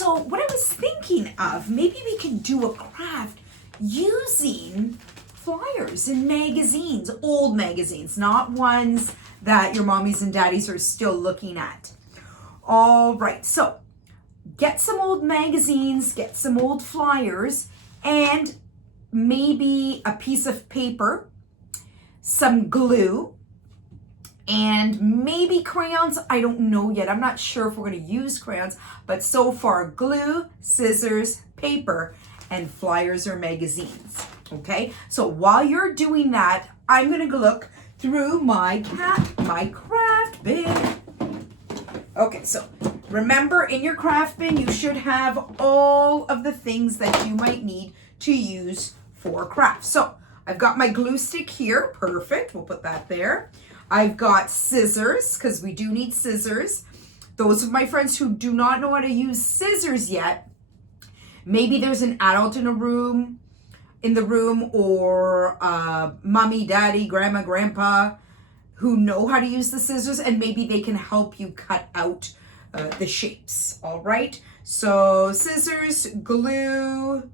So what I was thinking of, maybe we can do a craft using flyers and magazines, old magazines, not ones that your mommies and daddies are still looking at. All right, so get some old magazines, get some old flyers, and maybe a piece of paper, some glue, and maybe crayons. I don't know yet. I'm not sure if we're going to use crayons, but so far glue, scissors, paper, and flyers or magazines. Okay, so while you're doing that, I'm going to go look through my craft bin. Okay, so remember, in your craft bin, you should have all of the things that you might need to use for crafts. So I've got my glue stick here. Perfect. We'll put that there. I've got scissors, because we do need scissors. Those of my friends who do not know how to use scissors yet, maybe there's an adult in the room, or mommy, daddy, grandma, grandpa, who know how to use the scissors, and maybe they can help you cut out the shapes. All right, so scissors, glue,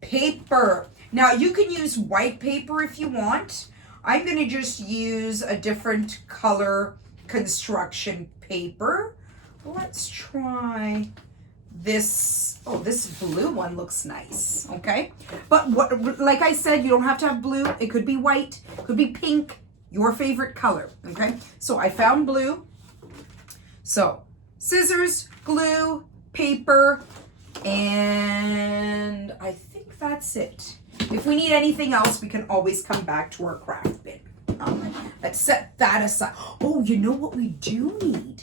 paper. Now you can use white paper if you want. I'm gonna just use a different color construction paper. Let's try this. Oh, this blue one looks nice. Okay, but like I said, you don't have to have blue. It could be white, could be pink, your favorite color. Okay, so I found blue. So scissors, glue, paper, and I think that's it. If we need anything else, we can always come back to our craft bin. Let's set that aside. Oh, you know what we do need?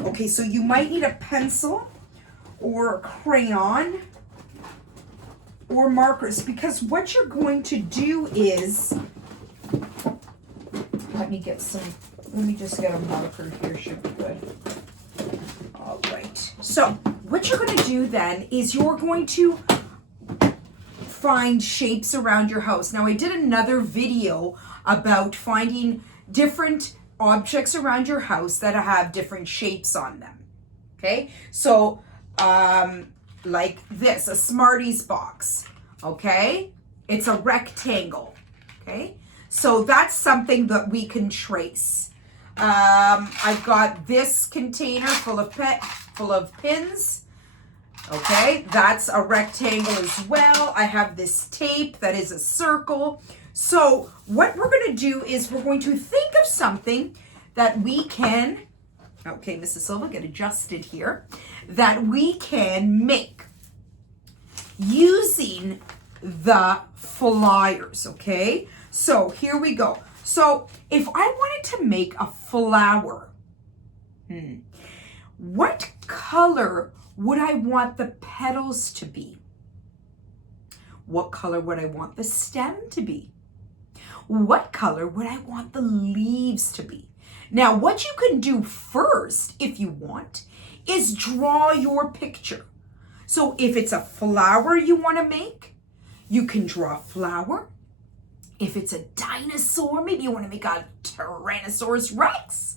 Okay, so you might need a pencil or a crayon or markers, because what you're going to do is, let me just get a marker here, should be good. All right, so what you're going to do then is you're going to find shapes around your house. Now, I did another video about finding different objects around your house that have different shapes on them. Okay, so like this, a Smarties box. Okay, it's a rectangle. Okay, so that's something that we can trace. I've got this container full of pins. Okay, that's a rectangle as well. I have this tape that is a circle. So what we're going to do is we're going to think of something that we can, okay, Mrs. Silva, get adjusted here, that we can make using the flyers, okay? So here we go. So if I wanted to make a flower, what color would I want the petals to be? What color would I want the stem to be? What color would I want the leaves to be? Now, what you can do first, if you want, is draw your picture. So if it's a flower you want to make, you can draw a flower. If it's a dinosaur, maybe you want to make a Tyrannosaurus Rex,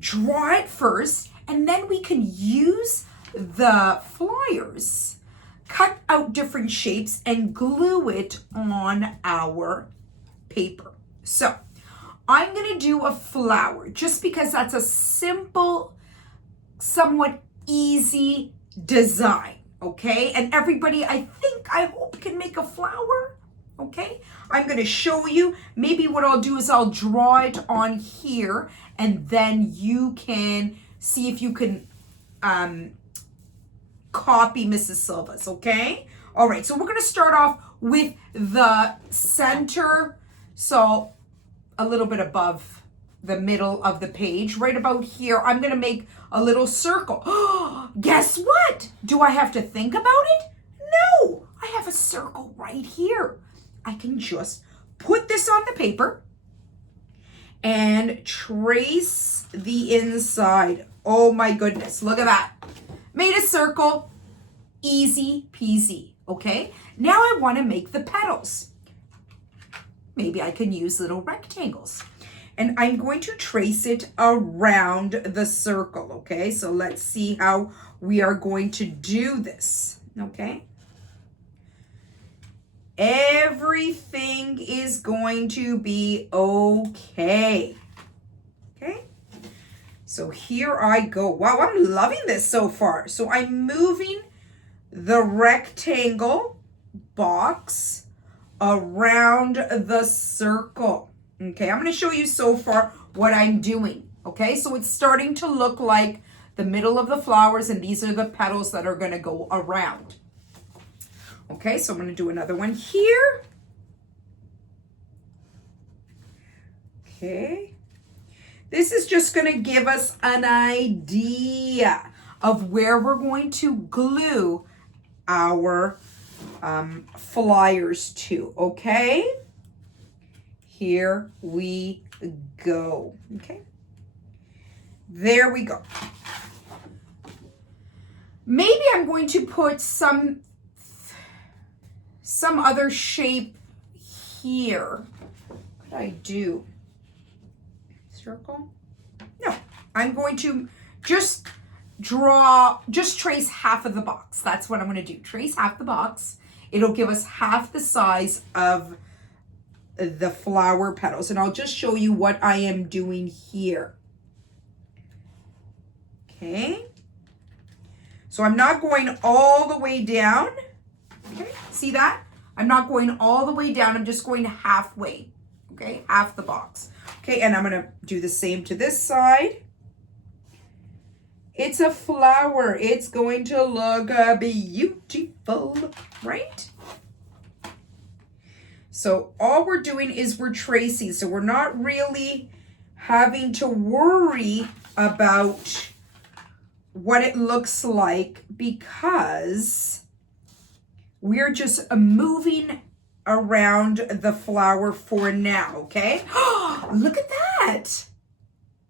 draw it first, and then we can use the flyers, cut out different shapes, and glue it on our paper. So I'm going to do a flower just because that's a simple, somewhat easy design. Okay, and everybody, I hope can make a flower. Okay, I'm going to show you. Maybe what I'll do is I'll draw it on here, and then you can see if you can copy Mrs. Silva's. Okay, all right, so we're going to start off with the center, so a little bit above the middle of the page, right about here. I'm going to make a little circle. Guess what? Do I have to think about it? No, I have a circle right here. I can just put this on the paper and trace the inside. Oh my goodness, look at that. Made a circle, easy peasy, okay? Now I want to make the petals. Maybe I can use little rectangles. And I'm going to trace it around the circle, okay? So let's see how we are going to do this, okay? Everything is going to be okay. Okay? So here I go. Wow, I'm loving this so far. So I'm moving the rectangle box around the circle. Okay, I'm going to show you so far what I'm doing. Okay, so it's starting to look like the middle of the flowers, and these are the petals that are going to go around. Okay, so I'm going to do another one here. Okay. This is just going to give us an idea of where we're going to glue our flyers to, okay? Here we go, okay? There we go. Maybe I'm going to put some other shape here. What could I do? Circle? No, I'm going to just trace half of the box. That's what I'm going to do. Trace half the box. It'll give us half the size of the flower petals. And I'll just show you what I am doing here. Okay. So I'm not going all the way down. Okay, see that? I'm not going all the way down. I'm just going halfway. Okay, half the box. Okay, and I'm going to do the same to this side. It's a flower. It's going to look beautiful, right? So all we're doing is we're tracing. So we're not really having to worry about what it looks like because we're just moving around the flower for now, okay? Look at that.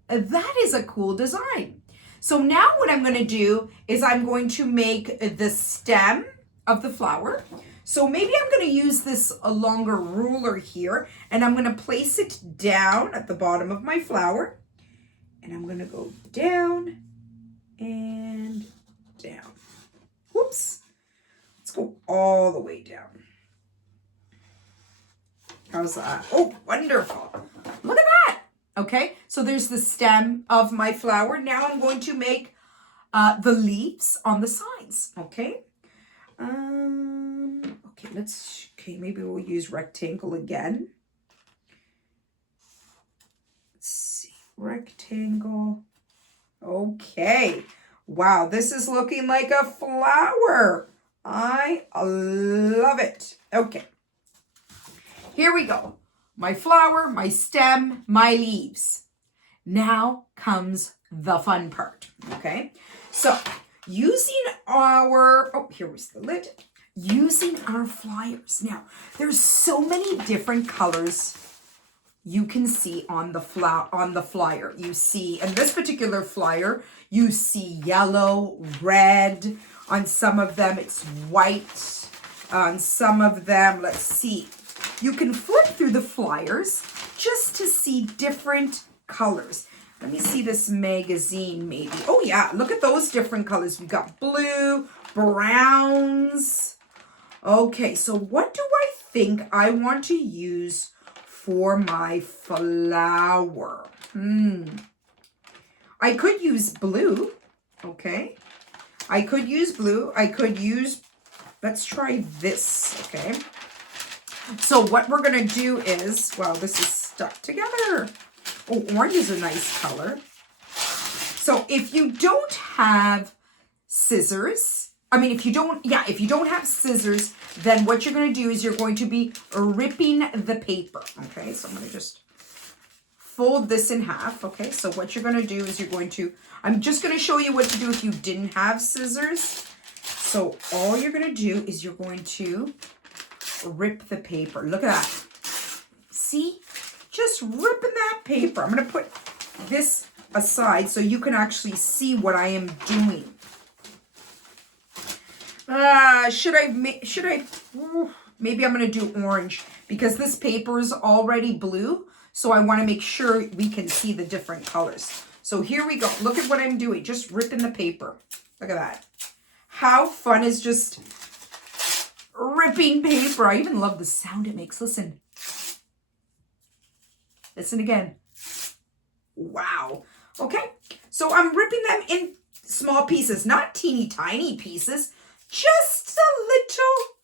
That is a cool design. So now what I'm going to do is I'm going to make the stem of the flower. So maybe I'm going to use this a longer ruler here, and I'm going to place it down at the bottom of my flower. And I'm going to go down and down. Whoops. Let's go all the way down. How's that? Oh, wonderful. Look at that. Okay, so there's the stem of my flower. Now I'm going to make the leaves on the sides. Okay. Okay, maybe we'll use rectangle again. Let's see, rectangle. Okay. Wow, this is looking like a flower. I love it. Okay. Here we go. My flower, my stem, my leaves. Now comes the fun part, okay? So, using our, here was the lid. Using our flyers. Now, there's so many different colors you can see on the flyer. You see, in this particular flyer, you see yellow, red. On some of them, it's white. On some of them, let's see. You can flip through the flyers just to see different colors. Let me see this magazine maybe. Oh yeah, look at those different colors. We've got blue, browns. Okay, so what do I think I want to use for my flower? I could use blue, okay? I could use blue. I could use, let's try this, okay? So what we're going to do is, well, this is stuck together. Oh, orange is a nice color. So if you don't have scissors, if you don't have scissors, then what you're going to do is you're going to be ripping the paper. Okay, so I'm going to just fold this in half. Okay, so what you're going to do is I'm just going to show you what to do if you didn't have scissors. So all you're going to do is you're going to rip the paper. Look at that. See? Just ripping that paper. I'm going to put this aside so you can actually see what I am doing. Maybe I'm going to do orange because this paper is already blue. So I want to make sure we can see the different colors. So here we go. Look at what I'm doing. Just ripping the paper. Look at that. How fun is just ripping paper. I even love the sound it makes. Listen. Listen again. Wow. Okay. So I'm ripping them in small pieces, not teeny tiny pieces. Just a little.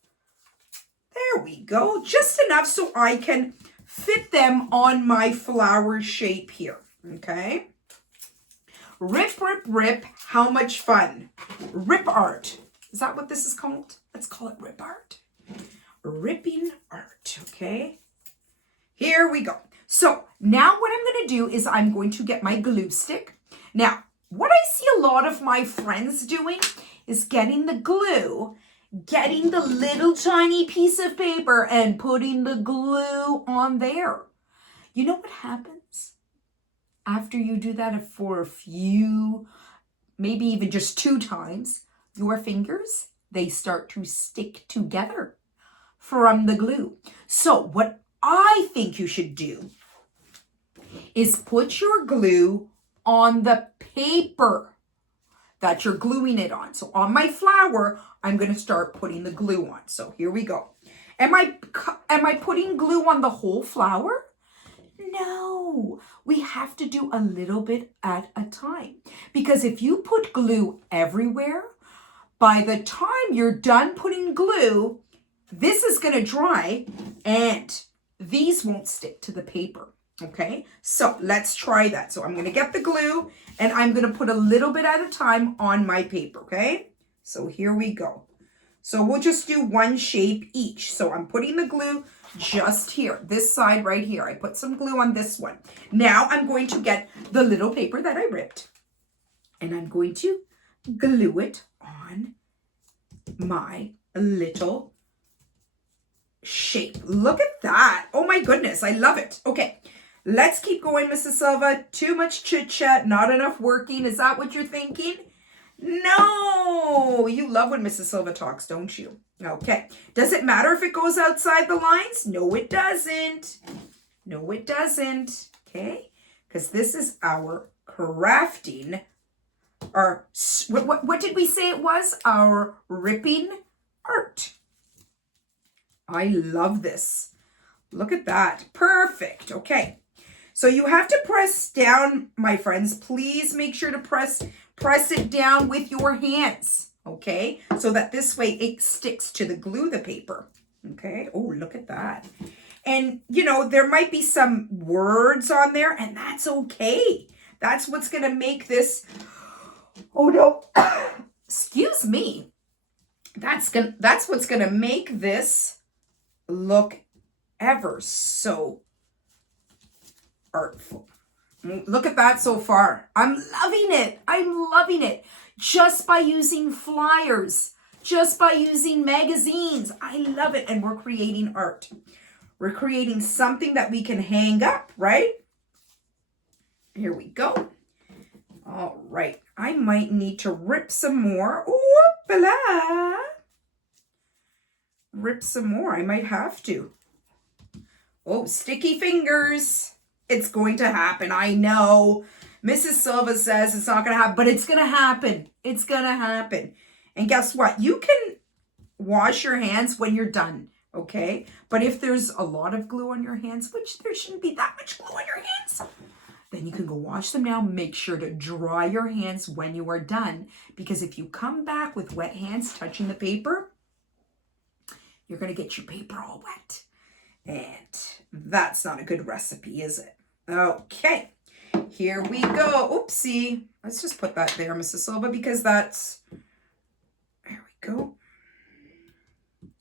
There we go. Just enough so I can fit them on my flower shape here. Okay. Rip, rip, rip. How much fun. Rip art. Is that what this is called? Let's call it rip art. Ripping art. Okay. Here we go. So now what I'm going to do is I'm going to get my glue stick. Now, what I see a lot of my friends doing is getting the glue, getting the little tiny piece of paper and putting the glue on there. You know what happens after you do that for a few, maybe even just 2 times? Your fingers, they start to stick together from the glue. So what I think you should do is put your glue on the paper that you're gluing it on. So on my flower, I'm going to start putting the glue on. So here we go. Am I putting glue on the whole flower? No, we have to do a little bit at a time. Because if you put glue everywhere, by the time you're done putting glue, this is going to dry and these won't stick to the paper. Okay, so let's try that. So I'm going to get the glue and I'm going to put a little bit at a time on my paper. Okay, so here we go. So we'll just do one shape each. So I'm putting the glue just here, this side right here. I put some glue on this one. Now I'm going to get the little paper that I ripped and I'm going to glue it on my little shape. Look at that. Oh my goodness, I love it. Okay. Let's keep going, Mrs. Silva. Too much chit-chat, not enough working. Is that what you're thinking? No! You love when Mrs. Silva talks, don't you? Okay. Does it matter if it goes outside the lines? No, it doesn't. No, it doesn't. Okay? Because this is our crafting, our, what did we say it was? Our ripping art. I love this. Look at that. Perfect. Okay. So you have to press down, my friends. Please make sure to press it down with your hands, okay? So that this way it sticks to the glue, the paper, okay? Oh, look at that. And, you know, there might be some words on there, and that's okay. That's what's going to make this, oh no, excuse me. That's what's going to make this look ever so artful. Look at that so far. I'm loving it. I'm loving it. Just by using flyers, just by using magazines. I love it. And we're creating art. We're creating something that we can hang up, right? Here we go. All right. I might need to rip some more. Whoop-a-la. Rip some more. I might have to. Oh, sticky fingers. It's going to happen. I know. Mrs. Silva says it's not going to happen, but it's going to happen. It's going to happen. And guess what? You can wash your hands when you're done, okay? But if there's a lot of glue on your hands, which there shouldn't be that much glue on your hands, then you can go wash them now. Make sure to dry your hands when you are done, because if you come back with wet hands touching the paper, you're going to get your paper all wet. And that's not a good recipe, is it? Okay, here we go. Oopsie. Let's just put that there, Mrs. Silva, because that's, there we go.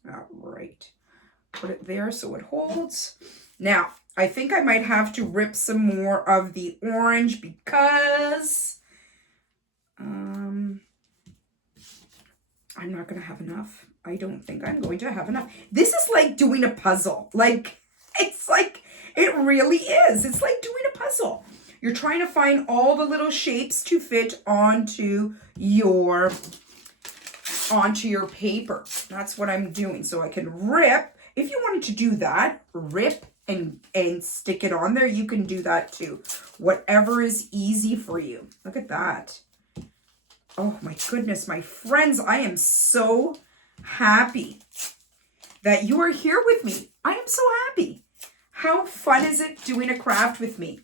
All right. Put it there so it holds. Now, I think I might have to rip some more of the orange because I'm not going to have enough. I don't think I'm going to have enough. This is like doing a puzzle. It really is. It's like doing a puzzle. You're trying to find all the little shapes to fit onto your paper. That's what I'm doing. So I can rip. If you wanted to do that, rip and stick it on there, you can do that too. Whatever is easy for you. Look at that. Oh my goodness, my friends, I am so happy that you are here with me. I am so happy. How fun is it doing a craft with me?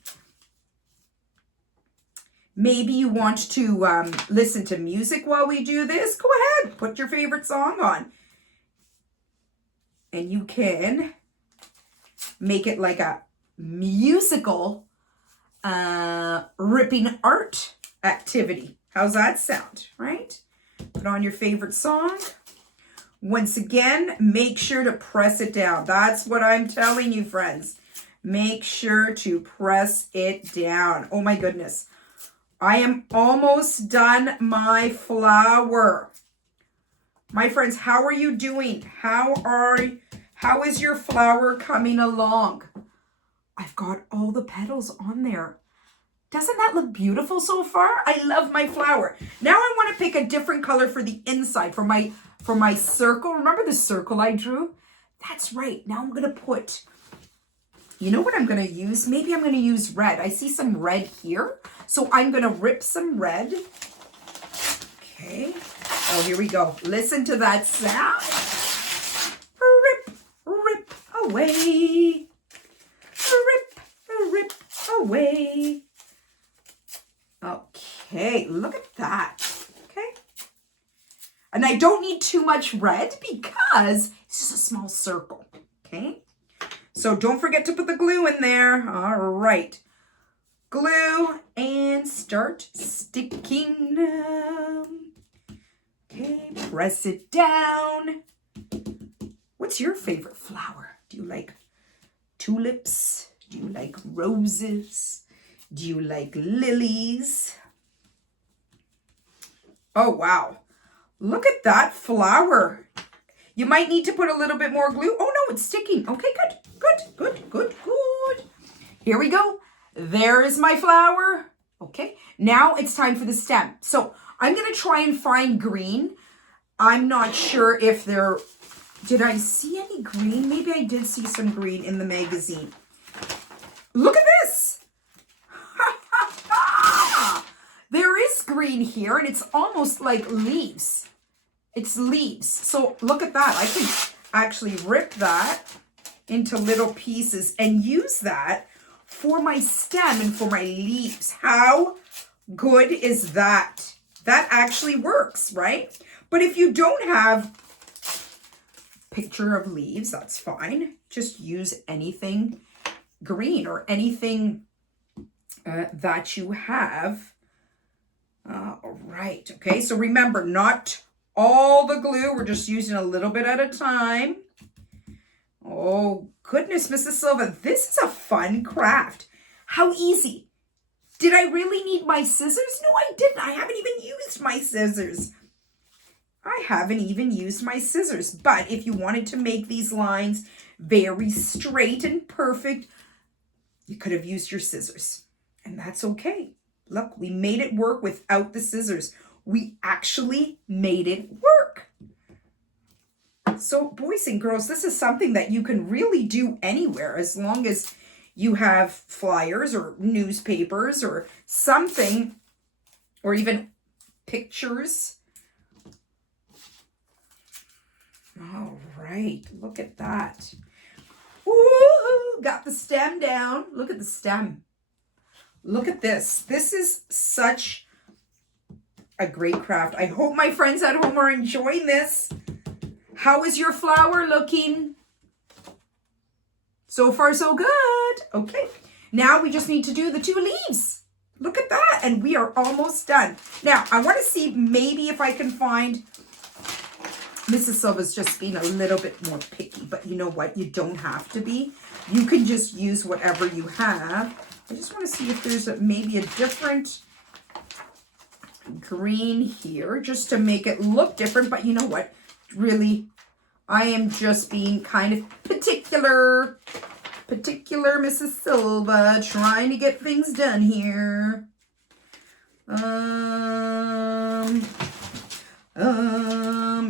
Maybe you want to listen to music while we do this. Go ahead, put your favorite song on. And you can make it like a musical ripping art activity. How's that sound, right? Put on your favorite song. Once again, make sure to press it down. That's what I'm telling you, friends. Make sure to press it down. Oh my goodness. I am almost done my flower. My friends, how are you doing? How is your flower coming along? I've got all the petals on there. Doesn't that look beautiful so far? I love my flower. Now I want to pick a different color for the inside, for my circle. Remember the circle I drew? That's right. Now I'm going to put, you know what I'm going to use? Maybe I'm going to use red. I see some red here. So I'm going to rip some red. Okay. Oh, here we go. Listen to that sound. Rip, rip away. Rip, rip away. Okay, look at that. Okay. And I don't need too much red because it's just a small circle. Okay. So don't forget to put the glue in there. All right. Glue and start sticking them. Okay, press it down. What's your favorite flower? Do you like tulips? Do you like roses? Do you like lilies? Oh, wow. Look at that flower. You might need to put a little bit more glue. Oh, no, it's sticking. Okay, good, good, good, good, good. Here we go. There is my flower. Okay, now it's time for the stem. So I'm going to try and find green. I'm not sure if there... Did I see any green? Maybe I did see some green in the magazine. Look at this. There is green here, and it's almost like leaves. It's leaves. So look at that. I can actually rip that into little pieces and use that for my stem and for my leaves. How good is that? That actually works, right? But if you don't have a picture of leaves, that's fine. Just use anything green or anything that you have. All right, okay, so remember, not all the glue. We're just using a little bit at a time. Oh, goodness, Mrs. Silva, this is a fun craft. How easy. Did I really need my scissors? No, I didn't. I haven't even used my scissors. But if you wanted to make these lines very straight and perfect, you could have used your scissors. And that's okay. Look, we made it work without the scissors. We actually made it work. So boys and girls, this is something that you can really do anywhere as long as you have flyers or newspapers or something, or even pictures. All right, look at that. Woo-hoo, got the stem down. Look at the stem. Look at this. This is such a great craft. I hope my friends at home are enjoying this. How is your flower looking? So far, so good. Okay, now we just need to do the 2 leaves. Look at that, and we are almost done. Now, I want to see maybe if I can find... Mrs. Silva's just being a little bit more picky, but you know what? You don't have to be. You can just use whatever you have. I just want to see if there's maybe a different green here, just to make it look different. But you know what? Really, I am just being kind of particular, Mrs. Silva, trying to get things done here.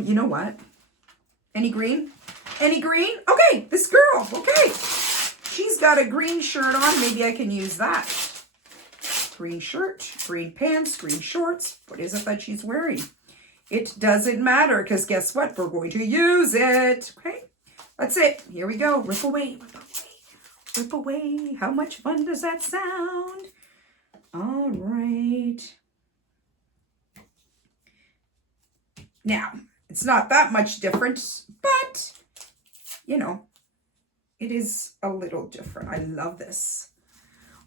You know what? Any green? Any green? Okay, this girl, okay. She's got a green shirt on. Maybe I can use that. green shirt, green pants, green shorts. What is it that she's wearing? It doesn't matter because guess what? We're going to use it. Okay, that's it. Here we go. Rip away, rip away, rip away. How much fun does that sound? All right. Now, it's not that much different, but, you know, it is a little different. I love this.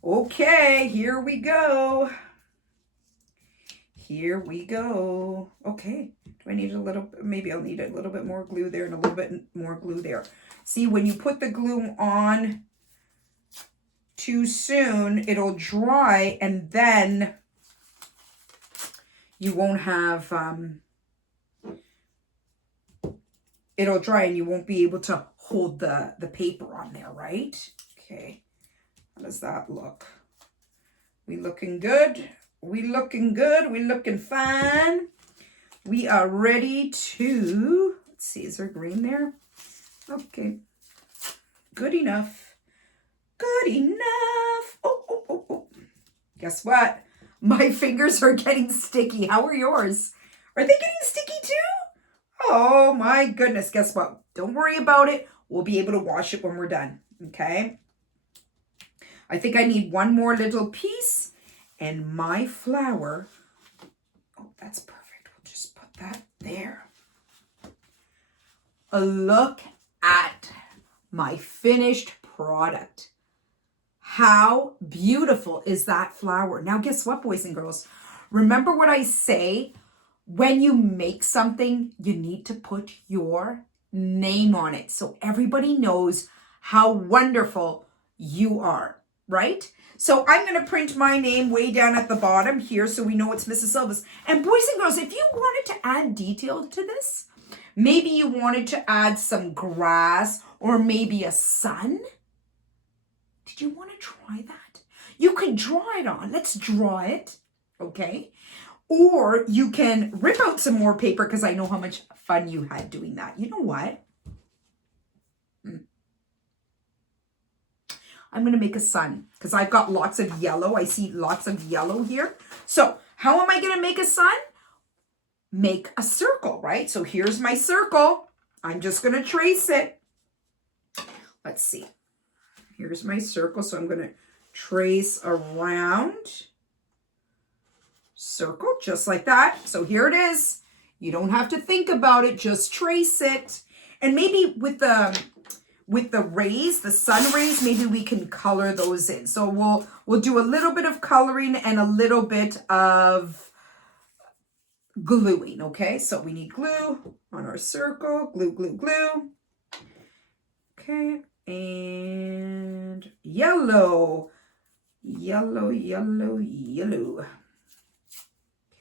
Okay, here we go. Here we go. Okay, do I need a little, maybe I'll need a little bit more glue there and a little bit more glue there. See, when you put the glue on too soon, it'll dry and then you won't have, it'll dry and you won't be able to hold the paper on there, right? Okay, how does that look? We looking good? We looking good? We looking fine? We are ready to, let's see, is there green there? Okay, good enough. Good enough. Oh, oh, oh, oh. Guess what? My fingers are getting sticky. How are yours? Are they getting sticky too? Oh my goodness. Guess what? Don't worry about it. We'll be able to wash it when we're done. Okay. I think I need one more little piece and my flower. Oh, that's perfect. We'll just put that there. A look at my finished product. How beautiful is that flower? Now, guess what, boys and girls? Remember what I say? When you make something, you need to put your name on it so everybody knows how wonderful you are, right? So I'm going to print my name way down at the bottom here so we know it's Mrs. Silva's. And boys and girls, if you wanted to add detail to this, maybe you wanted to add some grass or maybe a sun. Did you want to try that? You could draw it on. Let's draw it, okay? Or you can rip out some more paper because I know how much fun you had doing that. You know what? I'm going to make a sun because I've got lots of yellow. I see lots of yellow here. So how am I going to make a sun? Make a circle, right? So here's my circle. I'm just going to trace it. Let's see. Here's my circle. So I'm going to trace around. Circle just like that. So here it is. You don't have to think about it. Just trace it. And maybe with the rays, the sun rays, maybe we can color those in. So we'll do a little bit of coloring and a little bit of gluing. Okay, so we need glue on our circle. Glue, glue, glue. Okay, and yellow. Yellow, yellow, yellow.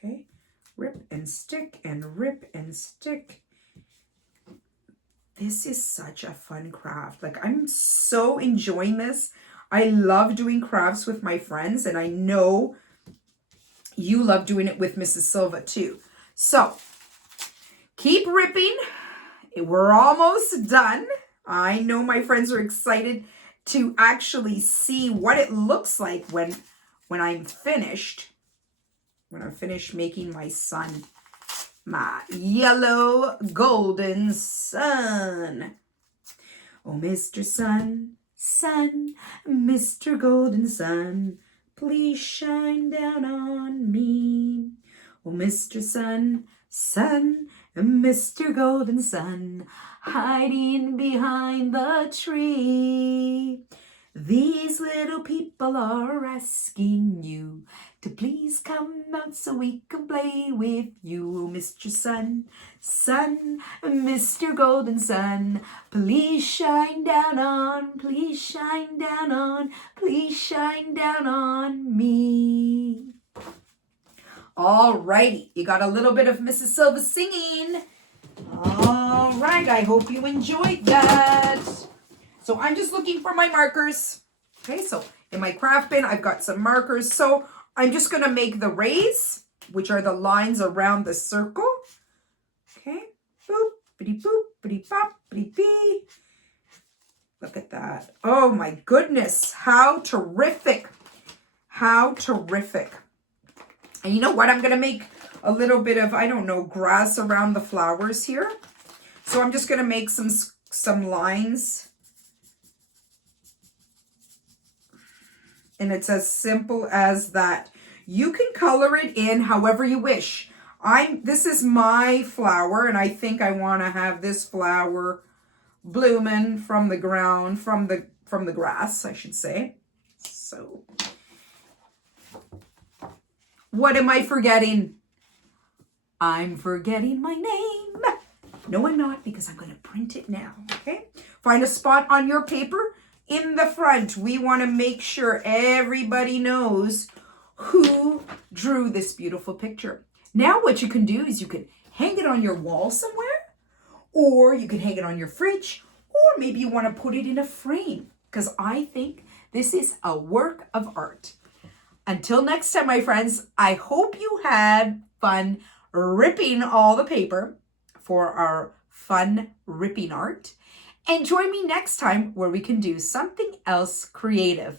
Okay, rip and stick and rip and stick. This is such a fun craft. Like, I'm so enjoying this. I love doing crafts with my friends, and I know you love doing it with Mrs. Silva too. So, keep ripping. We're almost done. I know my friends are excited to actually see what it looks like when I'm finished. When I'm finished making my sun. My yellow golden sun. Oh, Mr. Sun, sun, Mr. Golden Sun, please shine down on me. Oh, Mr. Sun, sun, Mr. Golden Sun, hiding behind the tree. These little people are asking you to please come out so we can play with you. Mr. Sun, sun, Mr. Golden Sun, please shine down on, please shine down on, please shine down on me. All righty, you got a little bit of Mrs. Silva singing. All right, I hope you enjoyed that. So I'm just looking for my markers. Okay, so in my craft bin, I've got some markers. So I'm just going to make the rays, which are the lines around the circle. Okay, boop, bitty boop, bitty pop, bitty bee. Look at that. Oh my goodness, how terrific. How terrific. And you know what? I'm going to make a little bit of, I don't know, grass around the flowers here. So I'm just going to make some lines. And it's as simple as that. You can color it in however you wish. This is my flower, and I think I want to have this flower blooming from the ground, from the grass, I should say. So, what am I forgetting? I'm forgetting my name. No, I'm not, because I'm going to print it now, okay? Find a spot on your paper in the front. We want to make sure everybody knows who drew this beautiful picture. Now what you can do is you can hang it on your wall somewhere, or you can hang it on your fridge, or maybe you want to put it in a frame, because I think this is a work of art. Until next time, my friends, I hope you had fun ripping all the paper for our fun ripping art. And join me next time where we can do something else creative.